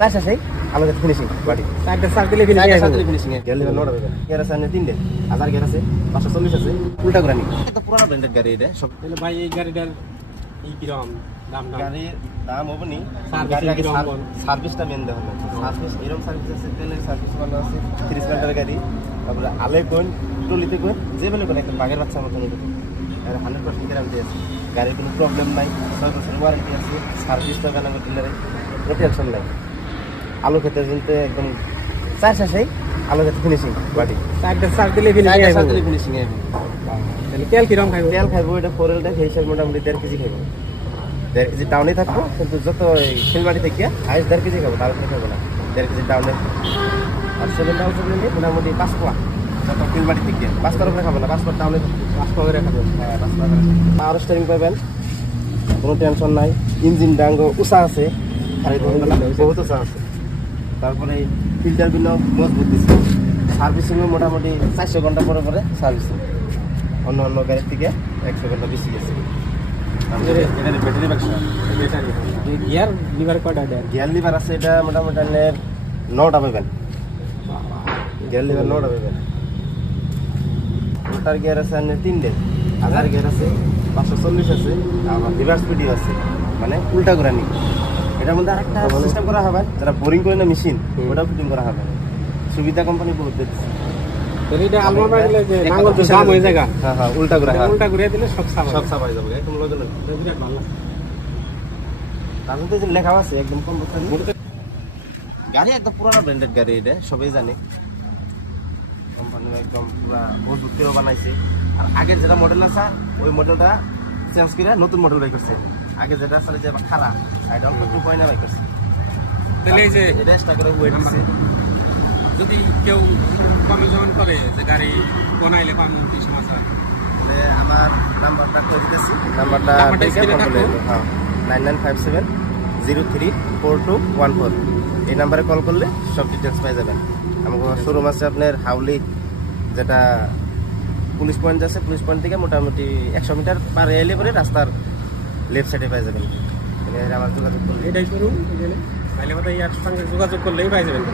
চার শেষেই আমাদের ফিনিশিং বাড়ি চারটা সার দিলে ফিনিশিং এ গেলে নোট হবে গিয়ার আছে 3 হাজার গিয়ার আছে 540 আছে উল্টা করে নি এটা পুরো ব্র্যান্ডেড গাড়ি এটা সব তাহলে ভাই এই গাড়িটার এই কিরকম দাম গাড়ির দাম হবে নি সার্ভিস কিরকম সার্ভিসটা মেন দেওয়া হবে সার্ভিস এরকম সার্ভিস আছে তেলের সার্ভিস ভালো আছে 30 ঘন্টার গাড়ি তারপরে আলে কোন টলিতে কোন যে বলে কোন একটা বাগের বাচ্চা মতন আর 100% গ্যারান্টি আছে গাড়ির কোনো প্রবলেম নাই 6 বছরের ওয়ারেন্টি আছে সার্ভিসটা বানানো ডিলারে কোনো টেনশন নাই আলু খেতে কিন্তু একদম চার শেষেই আলু খেতে ফিনিশিং বাড়ি চারটা সার দিলে ফিনিশিং এ তাহলে তেল কিরকম খাইবো তেল খাইবো এটা ফোরেলটা সেই হিসাবে মোটামুটি 1.5 কেজি খাইবো 1.5 কেজি টাউনে থাকবো কিন্তু যত শিলবাড়ি থেকে হাইস 1.5 কেজি খাবো তার খাবো না 1.5 কেজি টাউনে আর 7 হাউস নিলে মোটামুটি 5 পোয়া যত শিলবাড়ি থেকে 5 পোয়া করে খাবো না 5 পোয়া টাউনে 5 পোয়া করে খাবো হ্যাঁ 5 পোয়া করে আর স্টিয়ারিং পাবেন কোনো টেনশন নাই ইঞ্জিন ডাঙ্গো উষা আছে গাড়ি বহুত উষা আছে তারপরে ফিল্টার বিলও মজবুত দিচ্ছে সার্ভিসিংও মোটামুটি 400 ঘন্টা পরে পরে সার্ভিসিং অন্য অন্য গাড়ির থেকে 100 ঘন্টা বেশি গেছে এটা ব্যাটারি বাক্সা গিয়ার লিভার কয়টা দেয় গিয়ার লিভার আছে এটা মোটামুটি আপনার 9টা পাবেন গিয়ার লিভার 9টা পাবেন উল্টার গিয়ার আছে আপনার 3 হাজার গিয়ার আছে 540 আছে আবার রিভার্স ভিডিও আছে মানে উল্টা করে নি এটার মধ্যে আরেকটা সিস্টেম করা হবে যারা বোরিং করে না মেশিন ওটাও ফিটিং করা হবে সুবিধা কোম্পানি বহুত দিচ্ছে এটা আলমা বাগলে যে নাঙ্গল তো জাম হয়ে জায়গা হ্যাঁ হ্যাঁ উল্টা করে দিলে সব সাফ হয়ে যাবে একদম লগে লগে বিরাট ভালো তাহলে তো যে লেখা আছে একদম কম গাড়ি একদম পুরানো ব্র্যান্ডেড গাড়ি এটা সবাই জানে কোম্পানি একদম পুরা মজবুত করে বানাইছে আর আগের যেটা মডেল আছে ওই মডেলটা চেঞ্জ করে নতুন মডেল বাই করছে আগে যেটা আসলে যে খারাপ এটা অল্প একটু পয়না বাই করছে তাহলে এই যে এটা এক্সট্রা করে ওয়েট আছে যদি কেউ কমিশন করে যে গাড়ি বানাইলে পাবো কি সমস্যা তাহলে আমার নাম্বারটা করে দিতেছি নাম্বারটা হ্যাঁ 9957034214 এই নাম্বারে কল করলে সব ডিটেলস পেয়ে যাবেন আমার শোরুম আছে আপনার হাউলি যেটা পুলিশ পয়েন্ট আছে পুলিশ পয়েন্ট থেকে মোটামুটি 100 মিটার পার এলে পরে রাস্তার লেফট সাইডে পেয়ে যাবেন আমার যোগাযোগ করলে এটাই শোরুম তাহলে এই সঙ্গে যোগাযোগ করলেই পেয়ে যাবেন